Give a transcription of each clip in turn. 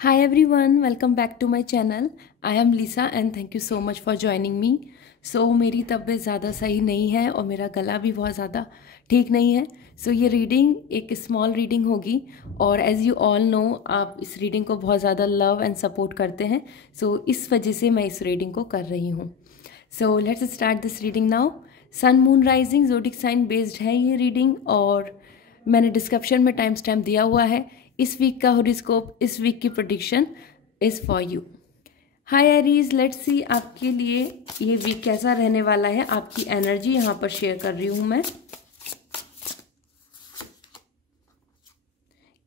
Hi everyone, welcome back to my channel. I am Lisa and thank you so much for joining me. मेरी तबीयत ज़्यादा सही नहीं है और मेरा गला भी बहुत ज़्यादा ठीक नहीं है. ये रीडिंग एक स्मॉल रीडिंग होगी और एज़ यू ऑल नो आप इस रीडिंग को बहुत ज़्यादा लव एंड सपोर्ट करते हैं. इस वजह से मैं इस रीडिंग को कर रही हूँ. Let's start this reading now. Sun moon rising zodiac sign based है ये रीडिंग और मैंने डिस्क्रिप्शन में टाइम स्टैम्प दिया हुआ है. इस वीक का हॉरोस्कोप, इस वीक की prediction is for you. Hi Aries, let's see आपके लिए ये वीक कैसा रहने वाला है. आपकी एनर्जी यहाँ पर शेयर कर रही हूँ मैं.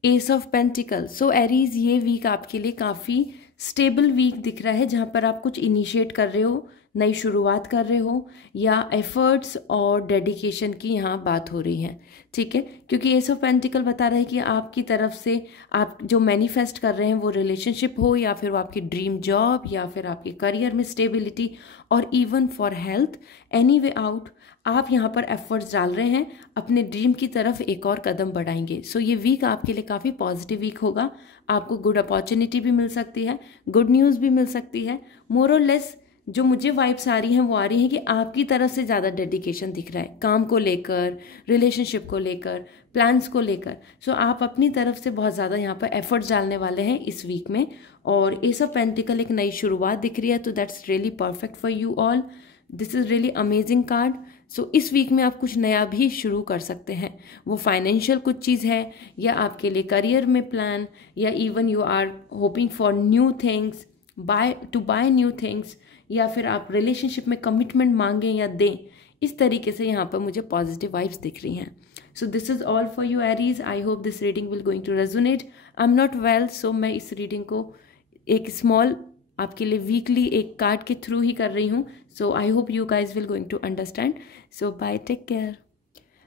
S of pentacle. एरीज, ये वीक आपके लिए काफ़ी स्टेबल वीक दिख रहा है जहाँ पर आप कुछ इनिशिएट कर रहे हो, नई शुरुआत कर रहे हो या एफर्ट्स और डेडिकेशन की यहाँ बात हो रही है. ठीक है, क्योंकि एस ऑफ पेंटिकल बता रहा है कि आपकी तरफ से आप जो मैनिफेस्ट कर रहे हैं वो रिलेशनशिप हो या फिर वो आपकी ड्रीम जॉब या फिर आपके करियर में स्टेबिलिटी और even for health, any way out आप यहाँ पर एफर्ट्स डाल रहे हैं, अपने ड्रीम की तरफ एक और कदम बढ़ाएंगे. ये वीक आपके लिए काफ़ी पॉजिटिव वीक होगा. आपको गुड अपॉर्चुनिटी भी मिल सकती है, गुड न्यूज़ भी मिल सकती है. मोर और लेस जो मुझे वाइब्स आ रही हैं वो आ रही हैं कि आपकी तरफ से ज़्यादा डेडिकेशन दिख रहा है काम को लेकर, रिलेशनशिप को लेकर, प्लान्स को लेकर. आप अपनी तरफ से बहुत ज़्यादा यहाँ पर एफर्ट्स डालने वाले हैं इस वीक में. और एस ऑफ पेंटिकल एक नई शुरुआत दिख रही है, तो that's really perfect for you all. This is really amazing card. इस वीक में आप कुछ नया भी शुरू कर सकते हैं. वो फाइनेंशियल कुछ चीज़ है या आपके लिए करियर में प्लान या even you are hoping for new things, buy new things, या फिर आप रिलेशनशिप में कमिटमेंट मांगें या दें. इस तरीके से यहाँ पर मुझे पॉजिटिव वाइब्स दिख रही हैं. This is all for you Aries. I hope this reading will going to resonate. I am not well, मैं इस रीडिंग को एक स्मॉल आपके लिए वीकली एक कार्ड के थ्रू ही कर रही हूँ. I hope you guys will going to understand. Bye, take care.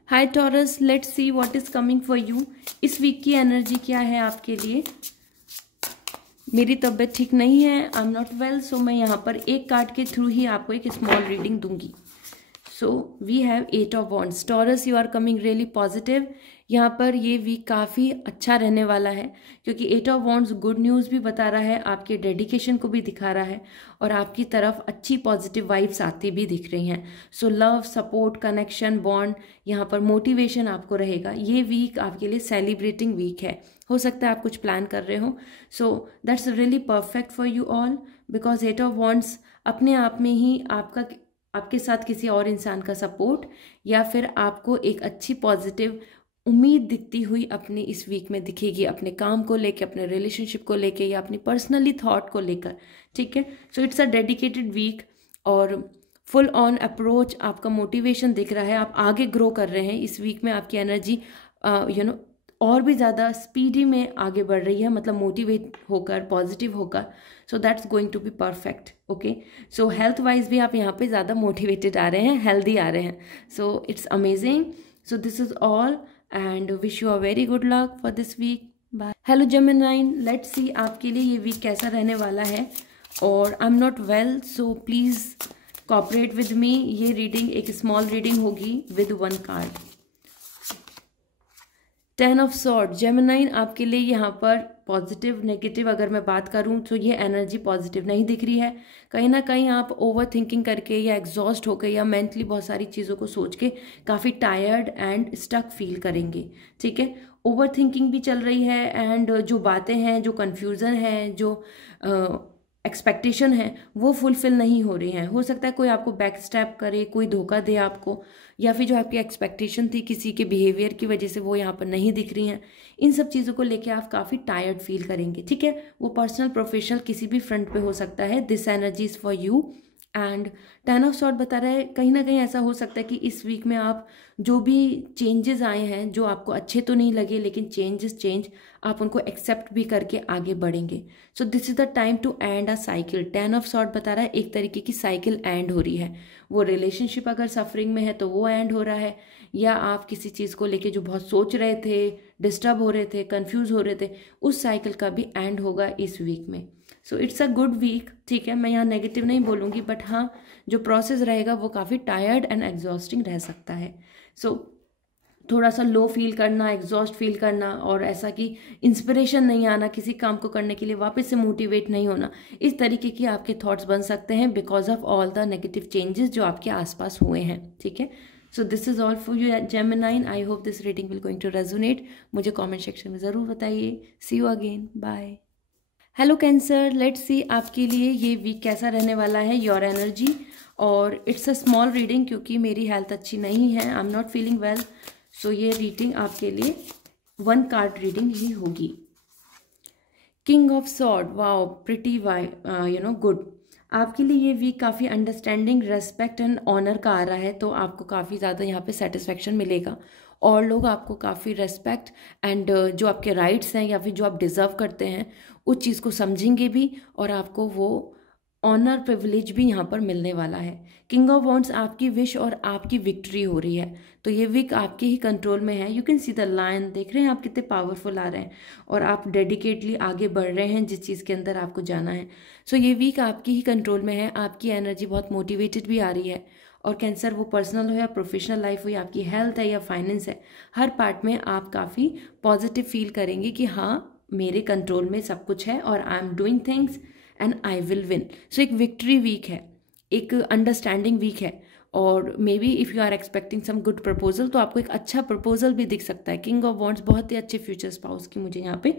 Hi Taurus, let's see what is coming for you. इस वीक की एनर्जी क्या है आपके लिए. मेरी तबीयत ठीक नहीं है, आई एम नॉट वेल, मैं यहाँ पर एक कार्ड के थ्रू ही आपको एक स्मॉल रीडिंग दूंगी. We have 8 of wands. Taurus, you are coming really positive. यहाँ पर ये वीक काफ़ी अच्छा रहने वाला है क्योंकि 8 ऑफ वॉन्ड्स गुड न्यूज़ भी बता रहा है, आपके डेडिकेशन को भी दिखा रहा है और आपकी तरफ अच्छी पॉजिटिव वाइब्स आती भी दिख रही हैं. लव, सपोर्ट, कनेक्शन, बॉन्ड, यहाँ पर मोटिवेशन आपको रहेगा. ये वीक आपके लिए सेलिब्रेटिंग वीक है. हो सकता है आप कुछ प्लान कर रहे हो. That's really perfect for you all because 8 of wands अपने आप में ही आपके साथ किसी और इंसान का सपोर्ट या फिर आपको एक अच्छी पॉजिटिव उम्मीद दिखती हुई अपने इस वीक में दिखेगी, अपने काम को लेके, अपने रिलेशनशिप को लेके या अपनी पर्सनली थॉट को लेकर. ठीक है, इट्स अ डेडिकेटेड वीक और फुल ऑन अप्रोच. आपका मोटिवेशन दिख रहा है, आप आगे ग्रो कर रहे हैं. इस वीक में आपकी एनर्जी और भी ज़्यादा स्पीडी में आगे बढ़ रही है, मतलब मोटिवेट होकर, पॉजिटिव होकर. That's going to be perfect. Okay, health wise भी आप यहाँ पे ज़्यादा मोटिवेटेड आ रहे हैं, हेल्दी आ रहे हैं. It's amazing. This is all and wish you a very good luck for this week. Bye. Hello Gemini, let's see आपके लिए ये वीक कैसा रहने वाला है. और I am not well, please cooperate with me. ये रीडिंग एक स्मॉल रीडिंग होगी with one card. 10 of sword. Gemini, आपके लिए यहाँ पर पॉजिटिव नेगेटिव अगर मैं बात करूँ तो ये एनर्जी पॉजिटिव नहीं दिख रही है. कहीं ना कहीं आप ओवर थिंकिंग करके या एग्जॉस्ट होकर या मेंटली बहुत सारी चीज़ों को सोच के काफ़ी टायर्ड एंड स्टक फील करेंगे. ठीक है, ओवर थिंकिंग भी चल रही है एंड जो बातें हैं, जो कन्फ्यूज़न है, जो एक्सपेक्टेशन है वो फुलफिल नहीं हो रही हैं. हो सकता है कोई आपको बैक स्टेप करे, कोई धोखा दे आपको, या फिर जो आपकी एक्सपेक्टेशन थी किसी के बिहेवियर की वजह से वो यहाँ पर नहीं दिख रही हैं. इन सब चीज़ों को लेके आप काफ़ी टायर्ड फील करेंगे. ठीक है, वो पर्सनल, प्रोफेशनल, किसी भी फ्रंट पे हो सकता है. This energy is for you. And 10 of sword बता रहा है कहीं ना कहीं ऐसा हो सकता है कि इस वीक में आप जो भी चेंजेस आए हैं जो आपको अच्छे तो नहीं लगे, लेकिन चेंज आप उनको एक्सेप्ट भी करके आगे बढ़ेंगे. This is the time to end a cycle. 10 of sword बता रहा है एक तरीके की साइकिल एंड हो रही है. वो रिलेशनशिप अगर सफरिंग में है तो वो एंड हो रहा है, या आप किसी चीज़ को लेके जो बहुत सोच रहे थे, डिस्टर्ब हो रहे थे, कंफ्यूज हो रहे थे, उस साइकिल का भी एंड होगा इस वीक में. It's a good week. ठीक है, मैं यहाँ नेगेटिव नहीं बोलूँगी, बट हाँ जो प्रोसेस रहेगा वो काफ़ी टायर्ड एंड एग्जॉस्टिंग रह सकता है. थोड़ा सा लो फील करना, एग्जॉस्ट फील करना, और ऐसा कि इंस्पिरेशन नहीं आना किसी काम को करने के लिए, वापस से मोटिवेट नहीं होना, इस तरीके की आपके थॉट्स बन सकते हैं because of all the negative changes जो आपके आसपास हुए हैं। ठीक है, so this is all for you Gemini. I hope this reading will going to resonate. मुझे कॉमेंट सेक्शन में ज़रूर बताइए। See you again, bye. Hello Cancer, let's see आपके लिए ये वीक कैसा रहने वाला है, योर एनर्जी। और इट्स अ स्मॉल रीडिंग क्योंकि मेरी हेल्थ अच्छी नहीं है, I am not feeling well, so ये रीडिंग आपके लिए 1 कार्ड रीडिंग ही होगी। King of sword, wow, pretty good. आपके लिए ये वीक काफ़ी अंडरस्टैंडिंग, रेस्पेक्ट एंड ऑनर का आ रहा है, तो आपको काफ़ी ज़्यादा यहाँ पे सेटिस्फेक्शन मिलेगा और लोग आपको काफ़ी रेस्पेक्ट एंड जो आपके राइट्स हैं या फिर जो आप डिज़र्व करते हैं उस चीज़ को समझेंगे भी, और आपको वो ऑनर प्रिविलेज भी यहाँ पर मिलने वाला है। किंग ऑफ वॉन्ड्स आपकी विश और आपकी विक्ट्री हो रही है, तो ये वीक आपके ही कंट्रोल में है। You can see the lion, देख रहे हैं आप कितने पावरफुल आ रहे हैं और आप डेडिकेटली आगे बढ़ रहे हैं जिस चीज़ के अंदर आपको जाना है। सो ये वीक आपकी ही कंट्रोल में है, आपकी एनर्जी बहुत मोटिवेटेड भी आ रही है। और कैंसर, वो पर्सनल हो या प्रोफेशनल लाइफ हो या आपकी हेल्थ है या फाइनेंस है, हर पार्ट में आप काफ़ी पॉजिटिव फील करेंगे कि हाँ मेरे कंट्रोल में सब कुछ है और I am doing things and I will win. So एक विक्ट्री वीक है, एक अंडरस्टैंडिंग वीक है, और maybe if you are expecting some good proposal तो आपको एक अच्छा प्रपोजल भी दिख सकता है। किंग ऑफ वॉन्ड्स बहुत ही अच्छे फ्यूचर स्पाउस की मुझे यहाँ पे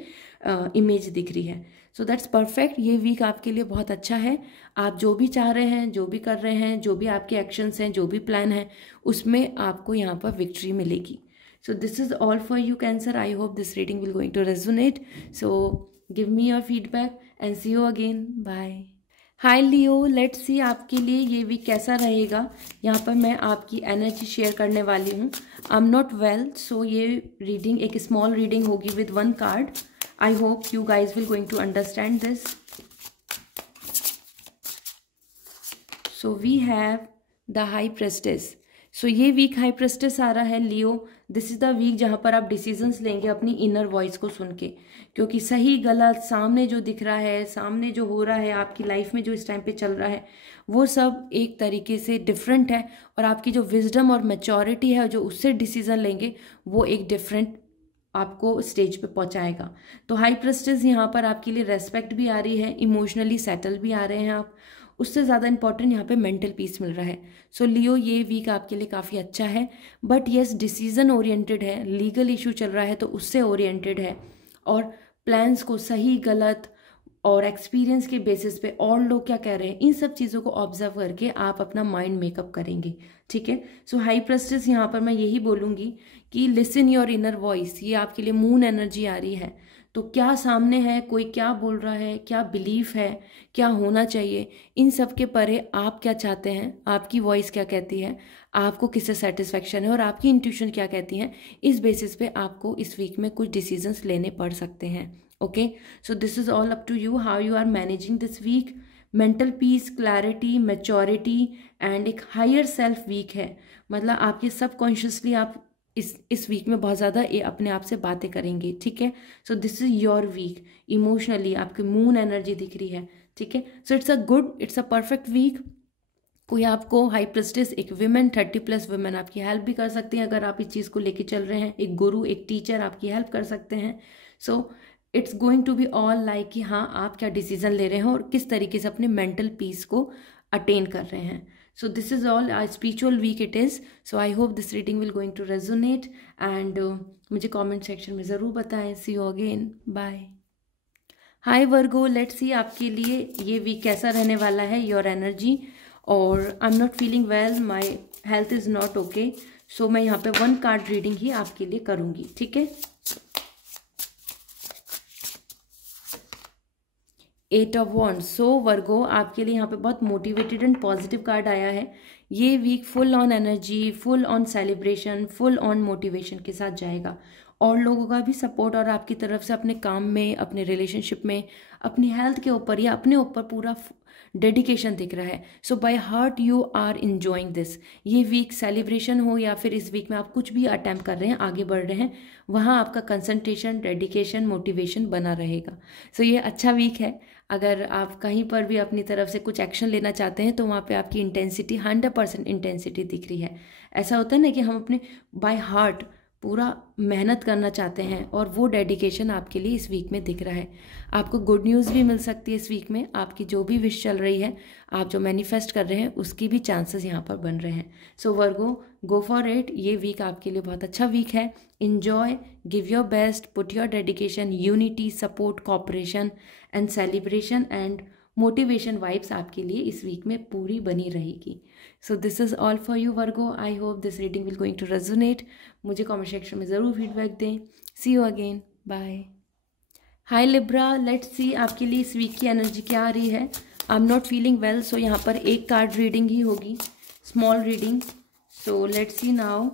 इमेज दिख रही है। सो दैट्स परफेक्ट, ये वीक आपके लिए बहुत अच्छा है। आप जो भी चाह रहे हैं, जो भी कर रहे हैं, जो भी आपके एक्शंस हैं, जो भी प्लान है, उसमें आपको यहाँ पर विक्ट्री मिलेगी। So this is all for you Cancer. I hope this reading will going to resonate. So give me your feedback and see you again. Bye. Hi Leo, let's see आपके लिए ये week कैसा रहेगा। यहाँ पर मैं आपकी एनर्जी शेयर करने वाली हूँ। I am not well, so ये रीडिंग एक स्मॉल रीडिंग होगी with 1 card. I hope you guys will going to understand this. So we have the high priestess. So ये वीक हाई प्रेस्टेस आ रहा है Leo. This is the week जहाँ पर आप डिसीजंस लेंगे अपनी इनर वॉइस को सुन के, क्योंकि सही गलत सामने जो दिख रहा है, सामने जो हो रहा है आपकी लाइफ में जो इस टाइम पे चल रहा है, वो सब एक तरीके से डिफरेंट है, और आपकी जो विजडम और मैच्योरिटी है जो उससे डिसीजन लेंगे वो एक डिफरेंट आपको स्टेज पे पहुंचाएगा। तो हाई प्रेस्टेस यहाँ पर आपके लिए रेस्पेक्ट भी आ रही है, इमोशनली सेटल भी आ रहे हैं आप, उससे ज़्यादा इंपॉर्टेंट यहाँ पे मेंटल पीस मिल रहा है। सो लियो, ये वीक आपके लिए काफ़ी अच्छा है, बट येस डिसीजन ओरिएंटेड है, लीगल इशू चल रहा है तो उससे ओरिएंटेड है, और प्लान्स को सही गलत और एक्सपीरियंस के बेसिस पे और लोग क्या कह रहे हैं, इन सब चीज़ों को ऑब्जर्व करके आप अपना माइंड मेकअप करेंगे। ठीक है, सो हाई प्रेस्टेस यहाँ पर मैं यही बोलूँगी कि लिसन योर इनर वॉइस। ये आपके लिए मून एनर्जी आ रही है, तो क्या सामने है, कोई क्या बोल रहा है, क्या बिलीफ है, क्या होना चाहिए, इन सब के परे आप क्या चाहते हैं, आपकी वॉइस क्या कहती है, आपको किससे सेटिस्फेक्शन है और आपकी इंट्यूशन क्या कहती है, इस बेसिस पे आपको इस वीक में कुछ डिसीजंस लेने पड़ सकते हैं। Okay, so this is all up to you how you are managing this week. Mental peace, clarity, maturity and एक हायर सेल्फ वीक है, मतलब आपके सबकॉन्शियसली आप इस वीक में बहुत ज़्यादा अपने आप से बातें करेंगे। ठीक है, so this is your week. Emotionally आपकी मून एनर्जी दिख रही है। ठीक है, so it's a perfect week. कोई आपको हाई प्रेस्टेस, एक विमेन, 30+ वुमेन आपकी हेल्प भी कर सकती हैं अगर आप इस चीज़ को लेके चल रहे हैं। एक गुरु, एक टीचर आपकी हेल्प कर सकते हैं। So it's going to be all like कि हाँ आप क्या डिसीजन ले रहे हैं और किस तरीके से अपने मेंटल पीस को अटेन कर रहे हैं। So this is all a spiritual week it is. So I hope this reading will going to resonate and मुझे comment section में ज़रूर बताएं. See you again. Bye. Hi Virgo, let's see आपके लिए ये week कैसा रहने वाला है, your energy. और I'm not feeling well, my health is not okay. So मैं यहाँ पे 1 card reading ही आपके लिए करूँगी. ठीक है, 8 of Wands. सो वर्गो, आपके लिए यहाँ पे बहुत मोटिवेटेड एंड पॉजिटिव कार्ड आया है। ये week full on energy, full on celebration, full on motivation के साथ जाएगा, और लोगों का भी सपोर्ट और आपकी तरफ से अपने काम में, अपने रिलेशनशिप में, अपनी हेल्थ के ऊपर या अपने ऊपर पूरा डेडिकेशन दिख रहा है। So by heart you are enjoying this. ये वीक सेलिब्रेशन हो या फिर इस वीक में आप कुछ भी अटैम्प्ट कर रहे हैं, आगे बढ़ रहे हैं, वहाँ आपका कंसंट्रेशन, डेडिकेशन, मोटिवेशन बना रहेगा। सो ये अच्छा वीक है। अगर आप कहीं पर भी अपनी तरफ से कुछ एक्शन लेना चाहते हैं तो वहाँ पे आपकी इंटेंसिटी 100% इंटेंसिटी दिख रही है। ऐसा होता है ना कि हम अपने बाय हार्ट पूरा मेहनत करना चाहते हैं और वो डेडिकेशन आपके लिए इस वीक में दिख रहा है। आपको गुड न्यूज़ भी मिल सकती है इस वीक में। आपकी जो भी विश चल रही है, आप जो मैनिफेस्ट कर रहे हैं, उसकी भी चांसेस यहाँ पर बन रहे हैं। So Virgo, go for it. ये वीक आपके लिए बहुत अच्छा वीक है। Enjoy, give your best, put your dedication, unity, support, cooperation and celebration and motivation vibes आपके लिए इस वीक में पूरी बनी रहेगी। So this is all for you Virgo. I hope this reading will going to resonate. मुझे comment section में ज़रूर फीडबैक दें। See you again, bye. Hi Libra, let's see आपके लिए इस वीक की एनर्जी क्या आ रही है। I am not feeling well, so यहाँ पर एक कार्ड रीडिंग ही होगी, small reading. So let's see now.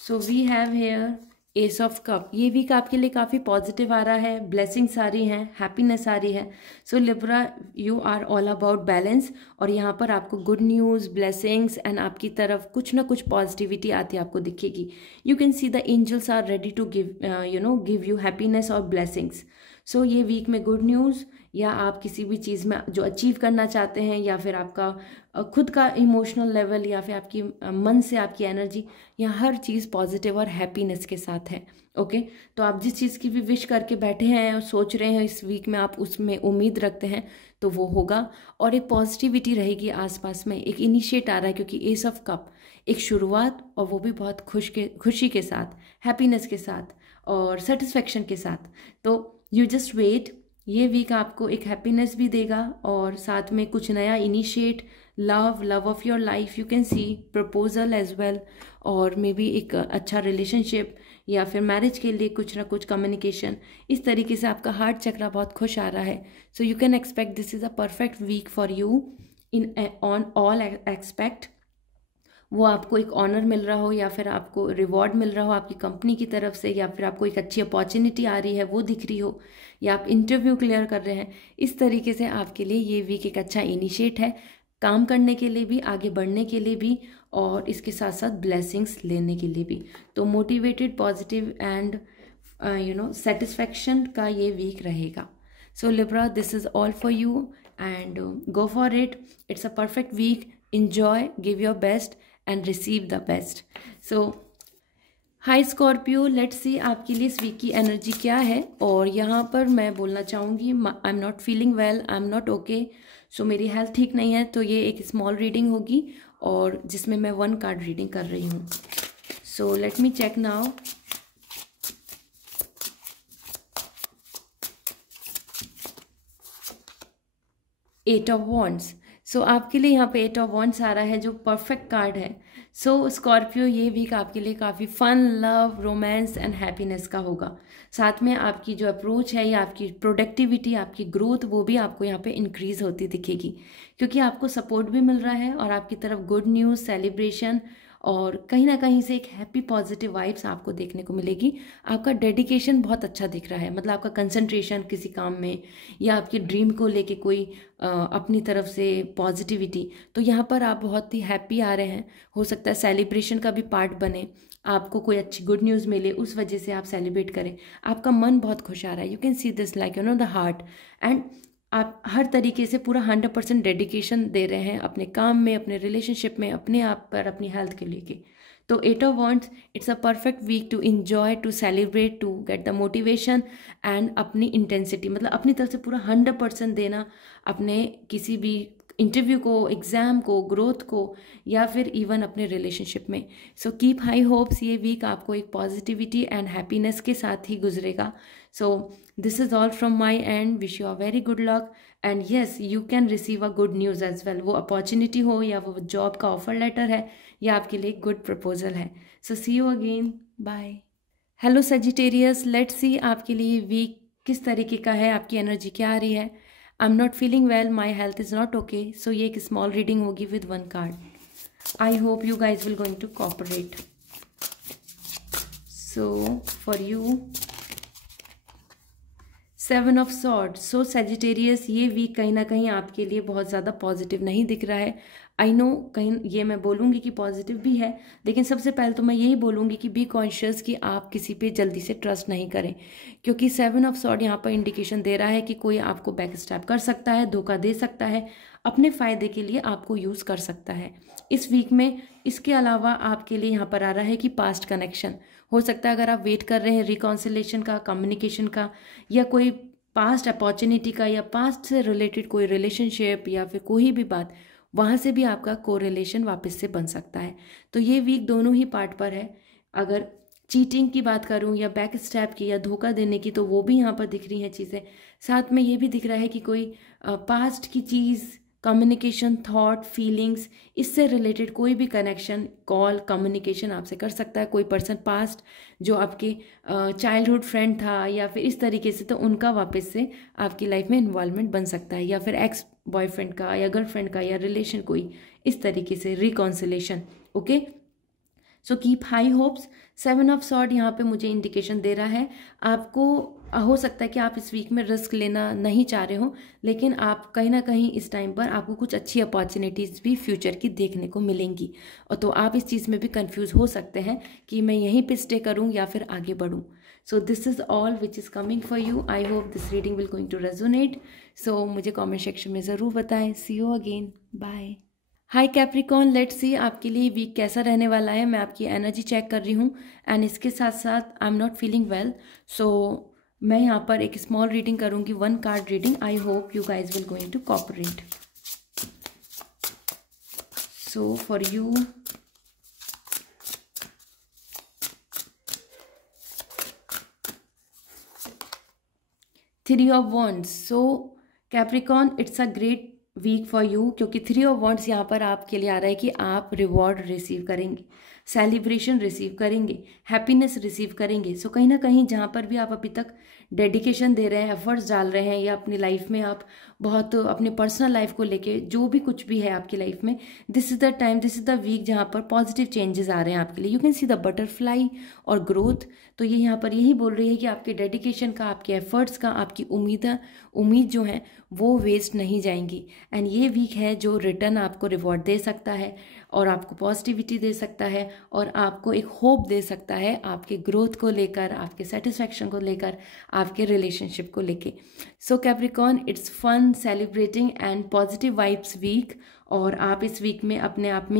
So we have here ace of cups. ये वीक आपके लिए काफ़ी पॉजिटिव आ रहा है, ब्लेसिंग्स आ रही हैं, हैप्पीनेस आ रही है। So Libra, you are all about balance, और यहाँ पर आपको गुड न्यूज़, ब्लेसिंग्स एंड आपकी तरफ कुछ ना कुछ पॉजिटिविटी आती आपको दिखेगी। You can see the angels are ready to give you happiness और ब्लेसिंग्स। सो ये वीक में गुड न्यूज़, या आप किसी भी चीज़ में जो अचीव करना चाहते हैं, या फिर आपका खुद का इमोशनल लेवल, या फिर आपकी मन से आपकी एनर्जी, यहाँ हर चीज़ पॉजिटिव और हैप्पीनेस के साथ है। ओके, तो आप जिस चीज़ की भी विश करके बैठे हैं और सोच रहे हैं इस वीक में, आप उसमें उम्मीद रखते हैं तो वो होगा, और एक पॉजिटिविटी रहेगी आसपास में। एक इनिशिएट आ रहा है, क्योंकि एस ऑफ कप एक शुरुआत, और वो भी बहुत खुशी के साथ, हैप्पीनेस के साथ और सेटिस्फेक्शन के साथ। तो यू जस्ट वेट। ये वीक आपको एक हैप्पीनेस भी देगा, और साथ में कुछ नया initiate, love of your life, you can see proposal as well, और मे बी एक अच्छा रिलेशनशिप, या फिर मैरिज के लिए कुछ ना कुछ कम्युनिकेशन। इस तरीके से आपका हार्ट चक्रा बहुत खुश आ रहा है। So you can expect this is a perfect week for you in on all expect. वो आपको एक ऑनर मिल रहा हो, या फिर आपको रिवॉर्ड मिल रहा हो आपकी कंपनी की तरफ से, या फिर आपको एक अच्छी अपॉर्चुनिटी आ रही है वो दिख रही हो, या आप इंटरव्यू क्लियर कर रहे हैं। इस तरीके से आपके लिए ये वीक एक अच्छा इनिशिएट है, काम करने के लिए भी, आगे बढ़ने के लिए भी, और इसके साथ साथ ब्लेसिंग्स लेने के लिए भी। तो मोटिवेटेड, पॉजिटिव एंड सेटिस्फैक्शन का ये वीक रहेगा। So Libra, this is all for you and go for it. It's a perfect week. enjoy, give your best and receive the best. So hi Scorpio, let's see आपके लिए इस week की energy क्या है। और यहाँ पर मैं बोलना चाहूँगी, I am not feeling well, I am not okay, so मेरी हेल्थ ठीक नहीं है। तो ये एक स्मॉल रीडिंग होगी, और जिसमें मैं 1 कार्ड रीडिंग कर रही हूँ। So let me check now. Eight of wands. So आपके लिए यहाँ पे 8 ऑफ वॉन्ड्स आ रहा है, जो परफेक्ट कार्ड है। सो स्कॉर्पियो, ये वीक आपके लिए काफ़ी fun, love, romance and happiness का होगा। साथ में आपकी जो अप्रोच है, या आपकी प्रोडक्टिविटी, आपकी ग्रोथ, वो भी आपको यहाँ पे इंक्रीज होती दिखेगी, क्योंकि आपको सपोर्ट भी मिल रहा है, और आपकी तरफ गुड न्यूज़, सेलिब्रेशन, और कहीं ना कहीं से एक हैप्पी पॉजिटिव वाइब्स आपको देखने को मिलेगी। आपका डेडिकेशन बहुत अच्छा दिख रहा है, मतलब आपका कंसंट्रेशन किसी काम में, या आपकी ड्रीम को लेके कोई अपनी तरफ से पॉजिटिविटी। तो यहाँ पर आप बहुत ही हैप्पी आ रहे हैं। हो सकता है सेलिब्रेशन का भी पार्ट बने, आपको कोई अच्छी गुड न्यूज़ मिले, उस वजह से आप सेलिब्रेट करें। आपका मन बहुत खुश आ रहा है। You can see this like the heart, and आप हर तरीके से पूरा 100% डेडिकेशन दे रहे हैं अपने काम में, अपने रिलेशनशिप में, अपने आप पर, अपनी हेल्थ के लेके। तो 8 of wands, it's a perfect week to enjoy, to celebrate, to get the motivation and अपनी इंटेंसिटी, मतलब अपनी तरफ से पूरा 100% देना अपने किसी भी इंटरव्यू को, एग्ज़ाम को, ग्रोथ को, या फिर इवन अपने रिलेशनशिप में। So keep high hopes. ये वीक आपको एक पॉजिटिविटी एंड हैप्पीनेस के साथ ही गुजरेगा। So this is all from my end. Wish you a very good luck, and yes, you can receive a good news as well. वो opportunity हो, या वो जॉब का ऑफर लेटर है, या आपके लिए गुड प्रपोजल है। So see you again, bye. Hello Sagittarius, let's see आपके लिए वीक किस तरीके का है, आपकी एनर्जी क्या आ रही है। I am not feeling well, my health is not okay, so ये एक स्मॉल रीडिंग होगी with 1 card. I hope you guys will going to cooperate. So for you, 7 of sword. So Sagittarius, ये week कहीं ना कहीं आपके लिए बहुत ज़्यादा पॉजिटिव नहीं दिख रहा है। आई नो कहीं ये मैं बोलूँगी कि पॉजिटिव भी है, लेकिन सबसे पहले तो मैं यही बोलूँगी कि बी कॉन्शियस कि आप किसी पे जल्दी से ट्रस्ट नहीं करें, क्योंकि 7 ऑफ सॉर्ड यहाँ पर इंडिकेशन दे रहा है कि कोई आपको बैक स्टैप कर सकता है, धोखा दे सकता है, अपने फ़ायदे के लिए आपको यूज़ कर सकता है इस वीक में। इसके अलावा आपके लिए यहाँ पर आ रहा है कि पास्ट कनेक्शन हो सकता है, अगर आप वेट कर रहे हैं रिकॉन्सिलेशन का, कम्युनिकेशन का, या कोई पास्ट अपॉर्चुनिटी का, या पास्ट से रिलेटेड कोई रिलेशनशिप या फिर कोई भी बात, वहाँ से भी आपका कोरिलेशन वापस से बन सकता है। तो ये वीक दोनों ही पार्ट पर है। अगर चीटिंग की बात करूँ या बैक स्टैप की या धोखा देने की, तो वो भी यहाँ पर दिख रही हैं चीज़ें। साथ में ये भी दिख रहा है कि कोई पास्ट की चीज़, कम्युनिकेशन, थॉट, फीलिंग्स, इससे रिलेटेड कोई भी कनेक्शन, कॉल, कम्युनिकेशन आपसे कर सकता है। कोई पर्सन पास्ट जो आपके चाइल्डहुड फ्रेंड था या फिर इस तरीके से, तो उनका वापस से आपकी लाइफ में इन्वॉल्वमेंट बन सकता है, या फिर एक्स बॉयफ्रेंड का या गर्लफ्रेंड का या रिलेशन कोई इस तरीके से reconciliation. Okay, so keep high hopes. 7 of sword यहाँ पे मुझे इंडिकेशन दे रहा है आपको, हो सकता है कि आप इस वीक में रिस्क लेना नहीं चाह रहे हो, लेकिन आप कहीं ना कहीं इस टाइम पर आपको कुछ अच्छी अपॉर्चुनिटीज़ भी फ्यूचर की देखने को मिलेंगी, और तो आप इस चीज़ में भी कंफ्यूज हो सकते हैं कि मैं यहीं पे स्टे करूं या फिर आगे बढ़ूं। So this is all which is coming for you. I hope this reading will going to resonate. So मुझे कॉमेंट सेक्शन में ज़रूर बताएं। See you again, bye. Hi Capricorn, let's see आपके लिए वीक कैसा रहने वाला है। मैं आपकी एनर्जी चेक कर रही हूँ, एंड इसके साथ साथ I am not feeling well, so मैं यहाँ पर एक स्मॉल रीडिंग करूँगी, 1 card reading. I hope you guys will going to cooperate. So for you, three of wands. So Capricorn, it's a great week for you, क्योंकि 3 of wands यहाँ पर आपके लिए आ रहा है कि आप रिवॉर्ड रिसीव करेंगे, सेलिब्रेशन रिसीव करेंगे, हैप्पीनेस रिसीव करेंगे। सो कहीं ना कहीं जहाँ पर भी आप अभी तक डेडिकेशन दे रहे हैं, एफर्ट्स डाल रहे हैं, या अपनी लाइफ में आप बहुत अपने पर्सनल लाइफ को लेके जो भी कुछ भी है आपकी लाइफ में, this is the time, this is the week जहाँ पर पॉजिटिव चेंजेस आ रहे हैं आपके लिए। You can see the butterfly और ग्रोथ। तो ये यहाँ पर यही बोल रही है कि आपके डेडिकेशन का, आपके एफर्ट्स का, आपकी उम्मीद जो है वो वेस्ट नहीं जाएंगी। एंड ये वीक है जो रिटर्न आपको रिवॉर्ड दे सकता है, और आपको पॉजिटिविटी दे सकता है, और आपको एक होप दे सकता है आपके ग्रोथ को लेकर, आपके सेटिस्फैक्शन को लेकर, आपके रिलेशनशिप को लेके। So Capricorn, it's fun, celebrating and positive vibes week. और आप इस वीक में अपने आप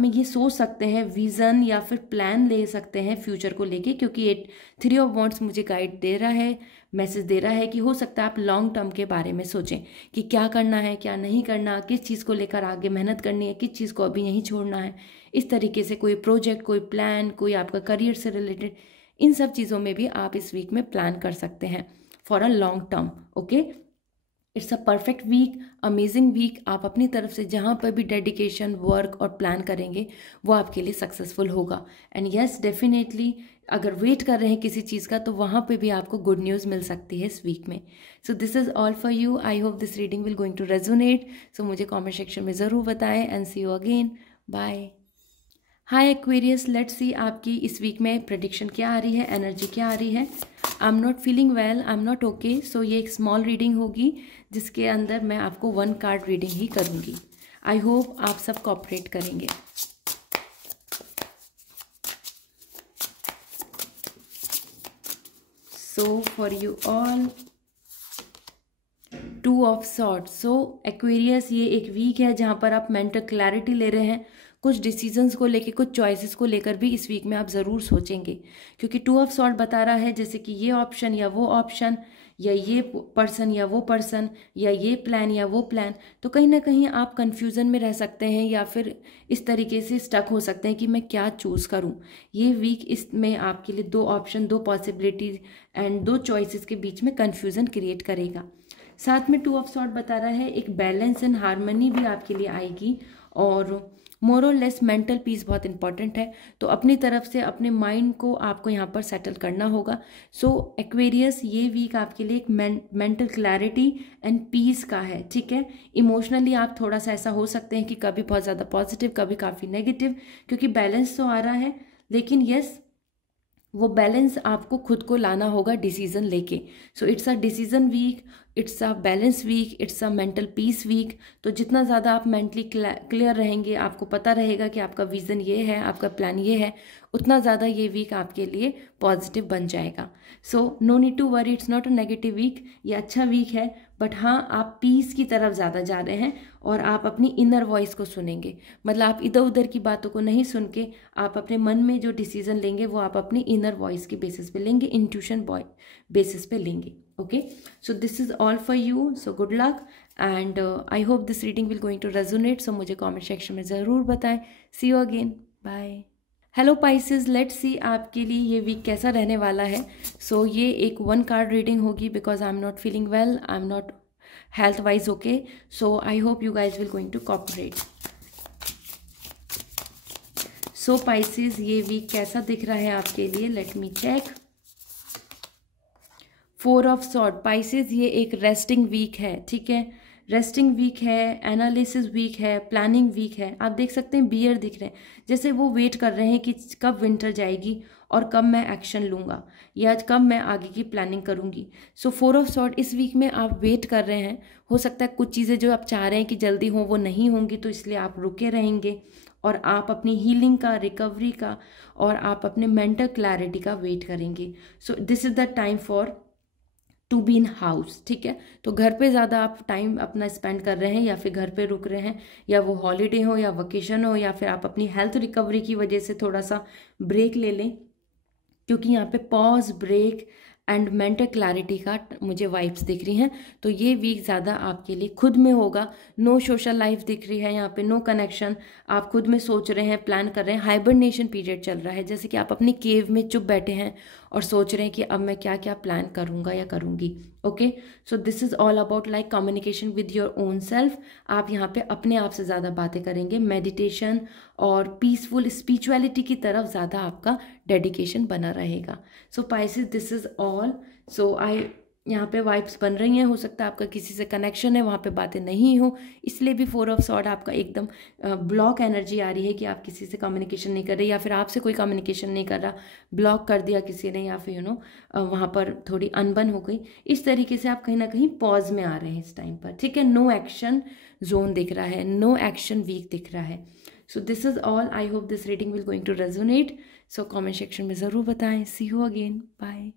में ये सोच सकते हैं, विज़न या फिर प्लान ले सकते हैं फ्यूचर को लेके, क्योंकि 3 ऑफ वॉन्ड्स मुझे गाइड दे रहा है, मैसेज दे रहा है कि हो सकता है आप लॉन्ग टर्म के बारे में सोचें कि क्या करना है, क्या नहीं करना, किस चीज़ को लेकर आगे मेहनत करनी है, किस चीज़ को अभी नहीं छोड़ना है। इस तरीके से कोई प्रोजेक्ट, कोई प्लान, कोई आपका करियर से रिलेटेड, इन सब चीज़ों में भी आप इस वीक में प्लान कर सकते हैं for a long term. Okay, it's a perfect week, amazing week. आप अपनी तरफ से जहाँ पर भी डेडिकेशन, वर्क और प्लान करेंगे वो आपके लिए सक्सेसफुल होगा। एंड यस, डेफिनेटली अगर वेट कर रहे हैं किसी चीज़ का, तो वहाँ पे भी आपको गुड न्यूज़ मिल सकती है इस वीक में। So this is all for you. I hope this reading will going to resonate. So मुझे कॉमेंट सेक्शन में ज़रूर बताएं, and see you again, bye. Hi Aquarius, let's see आपकी इस वीक में प्रेडिक्शन क्या आ रही है, एनर्जी क्या आ रही है। I am not feeling well, I am not okay. So ये एक स्मॉल रीडिंग होगी जिसके अंदर मैं आपको 1 कार्ड रीडिंग ही करूँगी। आई होप आप सब कोऑपरेट करेंगे। सो for you all, 2 of swords. So Aquarius, ये एक वीक है जहाँ पर आप मेंटल क्लैरिटी ले रहे हैं, कुछ डिसीजंस को लेके, कुछ चॉइसेस को लेकर भी इस वीक में आप ज़रूर सोचेंगे, क्योंकि 2 ऑफ सॉर्ड बता रहा है जैसे कि ये ऑप्शन या वो ऑप्शन, या ये पर्सन या वो पर्सन, या ये प्लान या वो प्लान। तो कहीं ना कहीं आप कंफ्यूजन में रह सकते हैं, या फिर इस तरीके से स्टक हो सकते हैं कि मैं क्या चूज़ करूं। ये वीक इसमें आपके लिए 2 ऑप्शन, 2 पॉसिबिलिटीज एंड 2 चॉइसेस के बीच में कंफ्यूजन क्रिएट करेगा। साथ में 2 ऑफ सॉर्ड बता रहा है एक बैलेंस एंड हार्मनी भी आपके लिए आएगी, और मोर और लेस मेंटल पीस बहुत इंपॉर्टेंट है। तो अपनी तरफ से अपने माइंड को आपको यहाँ पर सेटल करना होगा। सो एक्वेरियस, ये वीक आपके लिए एक मेंटल क्लैरिटी एंड पीस का है, ठीक है। इमोशनली आप थोड़ा सा ऐसा हो सकते हैं कि कभी बहुत ज़्यादा पॉजिटिव, कभी काफ़ी नेगेटिव, क्योंकि बैलेंस तो आ रहा है। लेकिन यस, वो बैलेंस आपको खुद को लाना होगा डिसीजन लेके। So it's a decision week, it's a balance week, it's a mental peace week. तो जितना ज़्यादा आप मेंटली क्लियर रहेंगे, आपको पता रहेगा कि आपका विज़न ये है, आपका प्लान ये है, उतना ज़्यादा ये वीक आपके लिए पॉजिटिव बन जाएगा। So no need to worry, it's not a negative week, ये अच्छा वीक है, बट हाँ आप पीस की तरफ ज़्यादा जा रहे हैं और आप अपनी इनर वॉइस को सुनेंगे। मतलब आप इधर उधर की बातों को नहीं सुन के आप अपने मन में जो डिसीजन लेंगे वो आप अपनी इनर वॉइस के बेसिस पे लेंगे, इंट्यूशन बेसिस पे लेंगे। Okay, so this is all for you, so good luck and I hope this reading will going to resonate. So मुझे कॉमेंट सेक्शन में ज़रूर बताएं। See you again, bye. Hello Pisces, let's see आपके लिए ये week कैसा रहने वाला है। सो ये एक 1 कार्ड रीडिंग होगी because I am not feeling well, I am not health wise okay, so I hope you guys will going to cooperate. So Pisces, ये वीक कैसा दिख रहा है आपके लिए, let me check. 4 of sword. Pisces, ये एक रेस्टिंग वीक है, ठीक है, रेस्टिंग वीक है, एनालिसिस वीक है, प्लानिंग वीक है। आप देख सकते हैं बियर दिख रहे हैं, जैसे वो वेट कर रहे हैं कि कब विंटर जाएगी और कब मैं एक्शन लूँगा या कब मैं आगे की प्लानिंग करूँगी। सो 4 ऑफ सॉर्ड, इस वीक में आप वेट कर रहे हैं। हो सकता है कुछ चीज़ें जो आप चाह रहे हैं कि जल्दी हों वो नहीं होंगी, तो इसलिए आप रुके रहेंगे और आप अपनी हीलिंग का, रिकवरी का और आप अपने मेंटल क्लैरिटी का वेट करेंगे। So this is the time for to be in house, ठीक है। तो घर पे ज़्यादा आप टाइम अपना स्पेंड कर रहे हैं या फिर घर पे रुक रहे हैं, या वो हॉलीडे हो या वकेशन हो, या फिर आप अपनी हेल्थ रिकवरी की वजह से थोड़ा सा ब्रेक ले लें, क्योंकि यहाँ पे pause, break and mental clarity का मुझे वाइब्स दिख रही हैं। तो ये वीक ज़्यादा आपके लिए खुद में होगा। नो सोशल लाइफ दिख रही है यहाँ पे, नो कनेक्शन, आप खुद में सोच रहे हैं, प्लान कर रहे हैं। हाइबरनेशन पीरियड चल रहा है, जैसे कि आप अपनी केव में चुप बैठे हैं और सोच रहे हैं कि अब मैं क्या क्या प्लान करूँगा या करूँगी। Okay, so this is all about like communication with your own self. आप यहाँ पे अपने आप से ज़्यादा बातें करेंगे, मेडिटेशन और पीसफुल स्पिरिचुअलिटी की तरफ ज़्यादा आपका डेडिकेशन बना रहेगा। सो पाइसेस, दिस इज़ ऑल। सो यहाँ पे वाइब्स बन रही हैं, हो सकता है आपका किसी से कनेक्शन है, वहाँ पे बातें नहीं हो, इसलिए भी 4 ऑफ सॉर्ड आपका एकदम ब्लॉक एनर्जी आ रही है कि आप किसी से कम्युनिकेशन नहीं कर रहे, या फिर आपसे कोई कम्युनिकेशन नहीं कर रहा, ब्लॉक कर दिया किसी ने, या फिर वहाँ पर थोड़ी अनबन हो गई। इस तरीके से आप कहीं ना कहीं पॉज में आ रहे हैं इस टाइम पर, ठीक है। नो एक्शन जोन दिख रहा है, नो एक्शन वीक दिख रहा है। So this is all, I hope this reading will going to resonate. So comment section में ज़रूर बताएं। See you again, bye.